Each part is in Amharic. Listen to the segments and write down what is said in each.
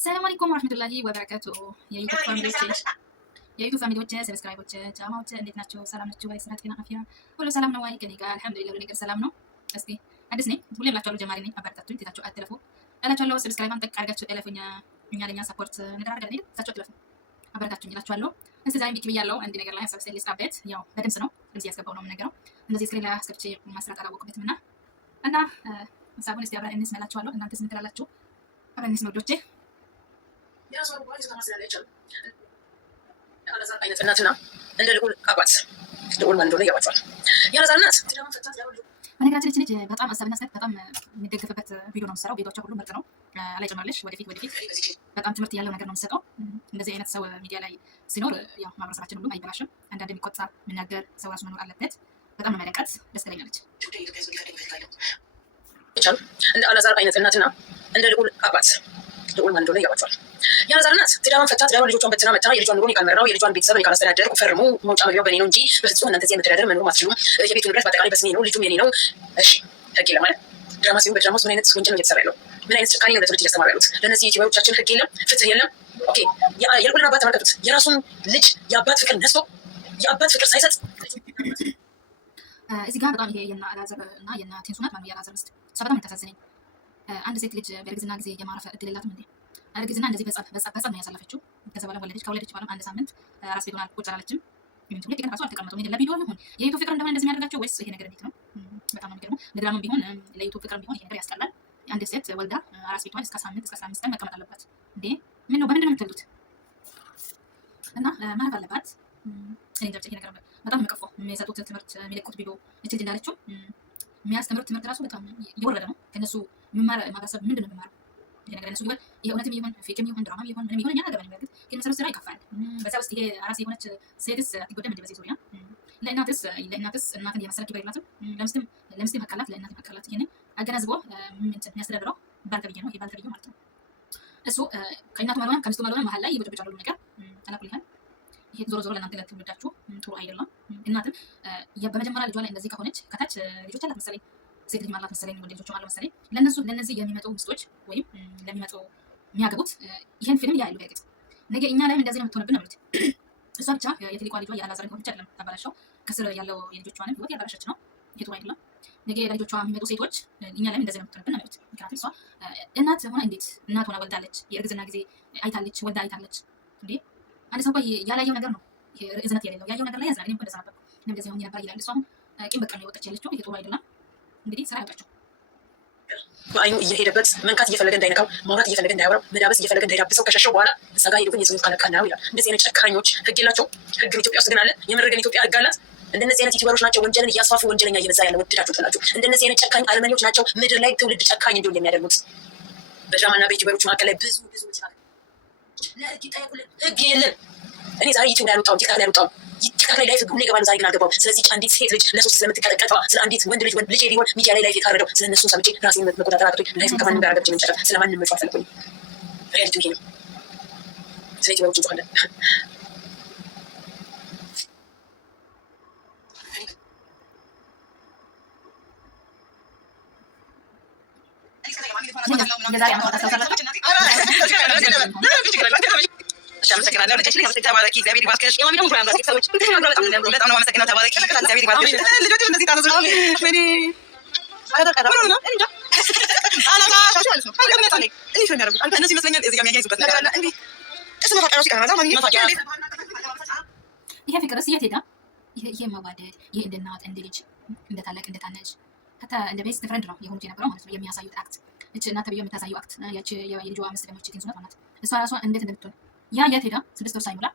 ሰላም አለይኩም ወራህመቱላሂ ወበረካቱ። የዩቱብ ፋሚሊዎች ሰብስክራይቦች ጫማዎች እንዴት ናቸው? ሰላም ናቸው ወይ? ስራ፣ ጤና፣ አፍያ ሁሉ ሰላም ነው ወይ? ከኔ ጋር አልሐምዱሊላህ ሁሉ ነገር ሰላም ነው። እስኪ አዲስ ነኝ ሁሌም እላችኋለሁ፣ ጀማሪ ነኝ። አበረታቱኝ፣ ትታችሁ አትለፉ እላችኋለሁ። ሰብስክራይብ ጠቅ አድርጋችሁ እለፉኝ። እኛ ለኛ ሰፖርት እንደራረጋለን አይደል? ታችሁ አትለፉ፣ አበረታቱኝ እላችኋለሁ። እስቲ ዛሬ ብቅ ብያለሁ አንድ ነገር ላይ ሀሳብ ሊስት አፕዴት። ያው በድምጽ ነው ድምጽ ያስገባው ነው የምነግረው። እንደዚህ ስክሪን ላይ አስገብቼ ማስራት አላወቅኩበትም እና ሀሳቡን እስቲ አብረን እንስማላችኋለሁ። እናንተስ ምን ትላላችሁ? አብረን እንስማ ወዶቼ። አይነት እናትና እንደ ልዑል አባት ልዑል ማን እንደሆነ ይገባቸዋል። ያለዛ እናት በነገራችን ልጅ በጣም ሀሳብና አስተያየት በጣም የሚደገፍበት ቪዲዮ ነው የምትሰራው። ቪዲዮቿ ሁሉ ምርጥ ነው። ላይ ጨምራለሽ ወደፊት በጣም ትምህርት ያለው ነገር ነው የምትሰጠው። እንደዚህ አይነት ሰው ሚዲያ ላይ ሲኖር ያው ማህበረሰባችን ሁሉ አይበላሽም። አንዳንድ የሚቆጣ የሚናገር ሰው ራሱ መኖር አለበት። በጣም መለቀት ደስ ትለኛለች። እንደ አላዛር አይነት እናትና እንደ ልዑል አባት ልዑል ማን እንደሆነ ይገባቸዋል። ያለዛር እናት ትዳሯን ፈታ ትዳሯን ልጆቿን በትና መታ የልጇን ኑሮን ካልመራው የልጇን ቤተሰብ ካላስተዳደርኩ ፈርሙ መውጫ መግቢያው በእኔ ነው እንጂ በፍጹም እናንተ እዚህ የምትዳደር መኖር አትችሉም። የቤቱ ንብረት በአጠቃላይ በስሜ ነው፣ ልጁም የኔ ነው። እሺ ህግ የለም ማለት ድራማ ሲሆን በድራማ ውስጥ ምን አይነት ወንጀል ነው እየተሰራ ያለው? ምን አይነት ጭካኔ ነው ለትውልድ እያስተማሩ ያሉት? ለእነዚህ ዩቲዩበሮቻችን ህግ የለም፣ ፍትህ የለም። ኦኬ የልዑልን አባት ተመልከቱት። የራሱን ልጅ የአባት ፍቅር ነስቶ የአባት ፍቅር ሳይሰጥ እዚህ ጋር በጣም ይሄ የና አላዛር እና የና ቴንሱ ናት ማለት የአላዛር ሚስት እሷ በጣም የምታሳዝነኝ። አንድ ሴት ልጅ በእርግዝና ጊዜ የማረፍ እድል የላትም እንዴ? እርግዝና እንደዚህ በጸብ ነው ያሳለፈችው። ከዛ በኋላ ወለደች። ከወለደች በኋላ አንድ ሳምንት ራስ ቤት ሆና ቁጭ አላለችም። ሁለት ቀን ራሱ አልተቀመጡም። ለቪዲዮ ይሁን የዩቱብ ፍቅር እንደሆነ እንደዚህ የሚያደርጋቸው ወይስ ይሄ ነገር እንዴት ነው? በጣም ነው የሚገርመው። ለድራማም ቢሆን ለዩቱብ ፍቅርም ቢሆን ይሄ ነገር ያስጠላል። አንድ ሴት ወልዳ ራስ ቤቷን እስከ 15 ቀን መቀመጥ አለባት እንዴ? ምን ነው በምንድን ነው የምትወልዱት? እና ማለት አለባት። እኔ እንጃ ይሄ ነገር በጣም የሚቀፈው የሚሰጡት ትምህርት የሚለቁት ቪዲዮ እቺ ልጅ እንዳለችው የሚያስተምሩት ትምህርት ራሱ በጣም እየወረደ ነው። ከነሱ የሚማር ማህበረሰብ ምንድን ነው የሚማረው? ይሄ ነገር እነሱ ይበል ይሄ እውነትም ይሁን ፌክም ይሁን ድራማም ይሁን ምንም ይሁን እኛ ነገር በሚመርጥ ግን መሰረት ስራ ይከፋል። በዛ ውስጥ ይሄ አራስ የሆነች ሴትስ አትጎዳም እንደ በዚህ ዙሪያ ለእናትስ እናትን የመሰለ ክብር የላትም። ለምስትም ሀቅ አላት፣ ለእናትም ሀቅ አላት። ይሄንን አገናዝቦ የሚያስተዳድረው ባልተብዬ ነው። ይሄ ባልተብዬ ማለት ነው። እሱ ከእናቱ ማለሆነ ከሚስቱ ማለሆነ መሀል ላይ ይቦጭ ብቻሉ ነገር አላኩልሃል። ይሄ ዞሮ ዞሮ ለእናንተ ለትውልዳችሁ ጥሩ አይደለም። እናትም በመጀመሪያ ልጇ ላይ እንደዚህ ከሆነች ከታች ልጆች አላት መሰለኝ ሴት ልጅ ማለት መሰለኝ ወንድ ልጆች ማለት መሰለኝ ለነዚህ የሚመጡ ሚስቶች ወይም ለሚመጡ የሚያገቡት ይሄን ፊልም ያያሉ። በእርግጥ ነገ እኛ ላይም እንደዚህ ነው የምትሆንብን ነው። እሷ ብቻ የትልቋ ልጇ የአላዛር ብቻ አይደለም ታባላሽው ከስር ያለው የልጆቿንም ህይወት ያባላሸች ነው። ይሄ ጥሩ አይደለም። ነገ ለልጆቿ የሚመጡ ሴቶች እኛ ላይም እንደዚህ ነው የምትሆንብን ነው። ምክንያቱም እሷ እናት ሆና እንዴት እናት ሆና ወልዳለች፣ የእርግዝና ጊዜ አይታለች፣ ወልዳ አይታለች። እንዴ አንድ ሰው ያላየው ነገር ነው እዝነት የሌለው ያየው ነገር ላይ ያዝናል። እኔም እንደዛ ነበር እንደዚህ ሆኜ ነበር ይላል። እሷ ቂም በቀል ነው የወጣች ያለችው። ይሄ ጥሩ አይደለም። እንግዲህ ስራ ያወጣችው በአይኑ እየሄደበት መንካት እየፈለገ እንዳይነካው ማውራት እየፈለገ እንዳያወራው መዳበስ እየፈለገ እንዳይዳብሰው ከሸሸው በኋላ እዛ ጋር ሄዱ ግን የሰሙት ካለቃ ነው ይላል። እንደዚህ አይነት ጨካኞች ህግ የላቸው። ህግ ኢትዮጵያ ውስጥ ግን አለ። የምር ግን ኢትዮጵያ ህግ አላት። እንደነዚህ አይነት ዩቲዩበሮች ናቸው ወንጀልን እያስፋፉ ወንጀለኛ እየበዛ ያለ ወድዳችሁ ጥላችሁ። እንደነዚህ አይነት ጨካኝ አለመኔዎች ናቸው ምድር ላይ ትውልድ ጨካኝ እንዲሆን የሚያደርጉት። በድራማና በዩቲዩበሮች መካከል ላይ ብዙ ይችላል። ለህግ ይጠየቁልን። ህግ የለም። እኔ ዛሬ ዩቲዩብ ላይ ያልወጣሁም ቲክታክ ላይ ያልወጣሁም ቲክታክ ላይ ላይፍ ሁሌ ገባለሁ። ዛሬ ግን አልገባሁም። ስለዚህ አንዲት ሴት ልጅ ለሶስት ስለምትቀጠቀጠዋ ስለ አንዲት ወንድ ልጅ ልጄ ቢሆን ሚዲያ ላይ ላይፍ የታረደው ስለ እነሱን ሰምቼ ራሴን መቆጣጠር አቅቶኝ ላይፍ ከማንም ጋር ገብቼ መንጨረፍ ስለማንም መጫወት አልፈልግም። ሪያሊቲው ይሄ ነው። ስለ ዩቲዩበሮች እንጮኻለን። አመሰግናለሁ። ልጆችሽን ከመስጠት ተባረኪ። እግዚአብሔር ይባርክሽ። የማሚ ደግሞ ብራንድ አስኪ ሰዎች በጣም ነው አመሰግናለሁ። ተባረኪ። እግዚአብሔር ይባርክሽ። ልጆችሽ እንደዚህ ታነሱ ነው። ወይኔ እነሱ ይመስለኛል እዚህ ጋር የሚያያይዙበት ነገር አለ። እንዲህ እሱ መፋቀራሱ ይቀራል። ይሄ ፍቅርስ የት ሄዳ? ይሄ መዋደድ ይሄ እንደ እናት እንደ ልጅ እንደ ታላቅ እንደ ታናሽ ከታ እንደ ቤስት ፍሬንድ ነው የሆኑት የነበረው ማለት ነው የሚያሳዩት አክት። እቺ እናት ተብዬው የምታሳየው አክት ያቺ የልጇ አምስት ደግሞ ቴንሱ ናት። እሷ ራሷ እንዴት እንደምትሆን ያ የት ሄዳ? 6 ወር ሳይሞላ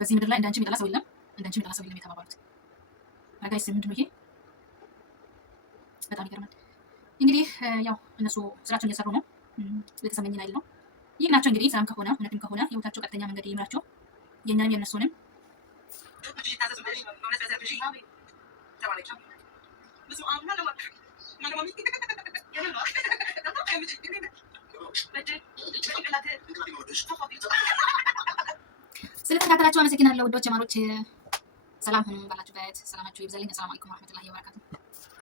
በዚህ ምድር ላይ እንዳንቺ የሚጠላ ሰው የለም፣ እንዳንቺ የሚጠላ ሰው የለም የተባባሉት አጋይስ ምንድን ነው ይሄ? በጣም ይገርማል። እንግዲህ ያው እነሱ ስራቸውን እየሰሩ ነው። ለተሰመኝን አይደል ነው ይህ ናቸው። እንግዲህ ስራም ከሆነ እውነትም ከሆነ ህይወታቸው ቀጥተኛ መንገድ ይምራቸው። የኛንም የነሱንም ስለተከታተላችሁ አመሰግናለሁ። ውዶች ማሮች፣ ሰላም ሁኑ ባላችሁበት። ሰላማችሁ ይብዛልኝ። ሰላም አለይኩም ወራህመቱላሂ